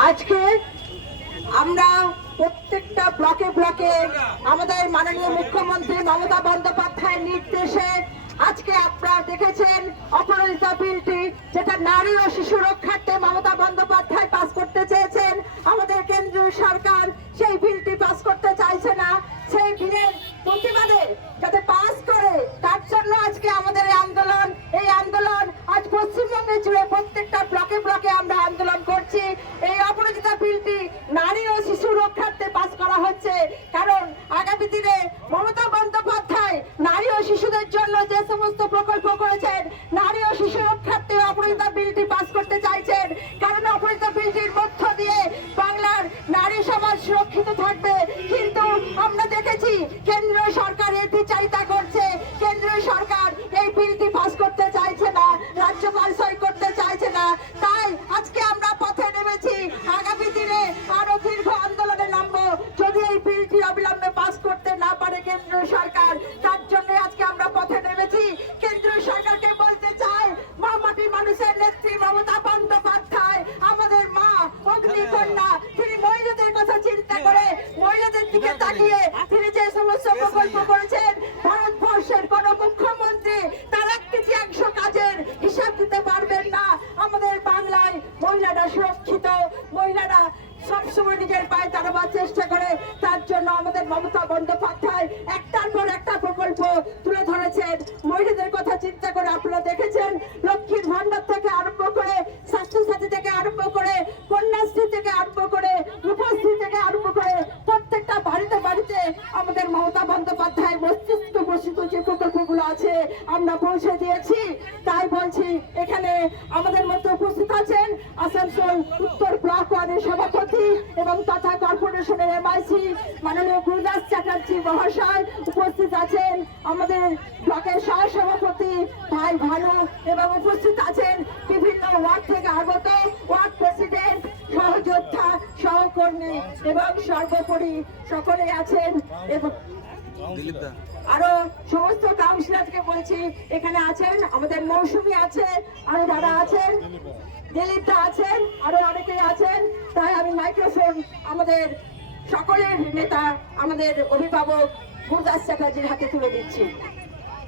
আজকে আমরা প্রত্যেকটা ব্লকে ব্লকে আমাদের মাননীয় মুখ্যমন্ত্রী মমতা বন্দ্যোপাধ্যায়ের নির্দেশে আজকে আপনারা দেখেছেন অপরাজিতা বিলটি, যেটা নারী ও শিশু রক্ষার্থে মমতা বন্দ্যোপাধ্যায় পাস করতে চেয়েছেন। আমাদের কেন্দ্রীয় সরকার সেই বিলটি পাস করতে চাইছে না। সেই বিলের প্রতিবাদে যাতে পাস করে তার জন্য আজকে আমাদের এই আন্দোলন আজ পশ্চিমবঙ্গে জুড়ে প্রত্যেকটা ব্লকে ব্লকে আমরা আন্দোলন করছি। এই অপরাজিতা বিলটি নারী ও শিশু রক্ষার্থে পাস করা হচ্ছে, কারণ আগামী দিনে মমতা বন্দ্যোপাধ্যায় নারী ও শিশুদের জন্য যে সমস্ত প্রকল্প করেছেন, নারী ও শিশু রক্ষার্থে অপরাজিতা বিলটি পাস করতে চাইছেন। কারণ অপরাজিতা বিলটির মধ্য দিয়ে বাংলার নারী সমাজ সুরক্ষিত থাকবে। কিন্তু আমরা দেখেছি কেন্দ্রীয় সরকার এর দ্বিচারিতা করছে। কেন্দ্রীয় সরকার এই বিলটি পাস করতে চাইছে না, রাজ্যপাল সই করতে চাইছে না। তাই আজকে আমরা পথে নেমেছি। আগামী দিনে আরো দীর্ঘ আন্দোলনে নামবো যদি এই বিলটি অবিলম্বে পাস করতে না পারে কেন্দ্রীয় সরকার। তার জন্য আজকে আমরা পথে নেমেছি। কেন্দ্রীয় সরকারকে বলতে চাই, মা মাটি মানুষের নেত্রী মমতা বন্দ্যোপাধ্যায় আমাদের মা, অগ্নিকন্যা। তিনি মহিলাদের কথা চিন্তা করে, মহিলাদের দিকে তাকিয়ে তিনি যে সমস্ত প্রকল্প করেছেন, ভারতবর্ষের কোন মুখ্যমন্ত্রী তার 100 কাজের হিসাব দিতে পারবেন না। আমাদের বাংলায় মহিলারা সুরক্ষিত, মহিলারা সবসময় নিজের পায়ে দাঁড়াবার চেষ্টা করে। তার জন্য আমাদের মমতা বন্দ্যোপাধ্যায় একটার পর একটা প্রকল্প তুলে ধরেছেন। মহিলাদের কথা চিন্তা করে আপনারা দেখেছেন, লক্ষ্মীর ভান্ডার থেকে আরম্ভ করে, স্বাস্থ্যসাথী থেকে আরম্ভ করে, কন্যাশ্রী থেকে আরম্ভ করে, রূপশ্রী থেকে আরম্ভ করে প্রত্যেকটা বাড়িতে বাড়িতে আমাদের মমতা বন্দ্যোপাধ্যায়ের মস্তিষ্ক বসিত যে প্রকল্পগুলো আছে আমরা পৌঁছে দিয়েছি। তাই বলছি, এখানে আমাদের মধ্যে উপস্থিত আছেন আসানসোল উত্তর ব্লক ওয়ার্ডের সভাপতি এবং তথা কর্পোরেশনের এমআইসি মাননীয় গুরুদাস চ্যাটার্জি মহাশয়, উপস্থিত আছেন আমাদের ব্লকের সহসভাপতি ভাই ভানু, এবং উপস্থিত আছেন বিভিন্ন ওয়ার্ড থেকে আগত ওয়ার্ড প্রেসিডেন্ট, সহযোদ্ধা, সহকর্মী এবং সর্বোপরি সকলে আছেন। এবং আরো সমস্ত কাউন্সিলরকে বলছি, এখানে আছেন আমাদের মৌসুমী আছে, আরো যারা আছেন, দিলীপ দা আছেন, আরো অনেকেই আছেন। তাই আমি মাইক্রোফোন আমাদের সকলের নেতা, আমাদের অভিভাবক গুরুদাস চ্যাটার্জির হাতে তুলে দিচ্ছি।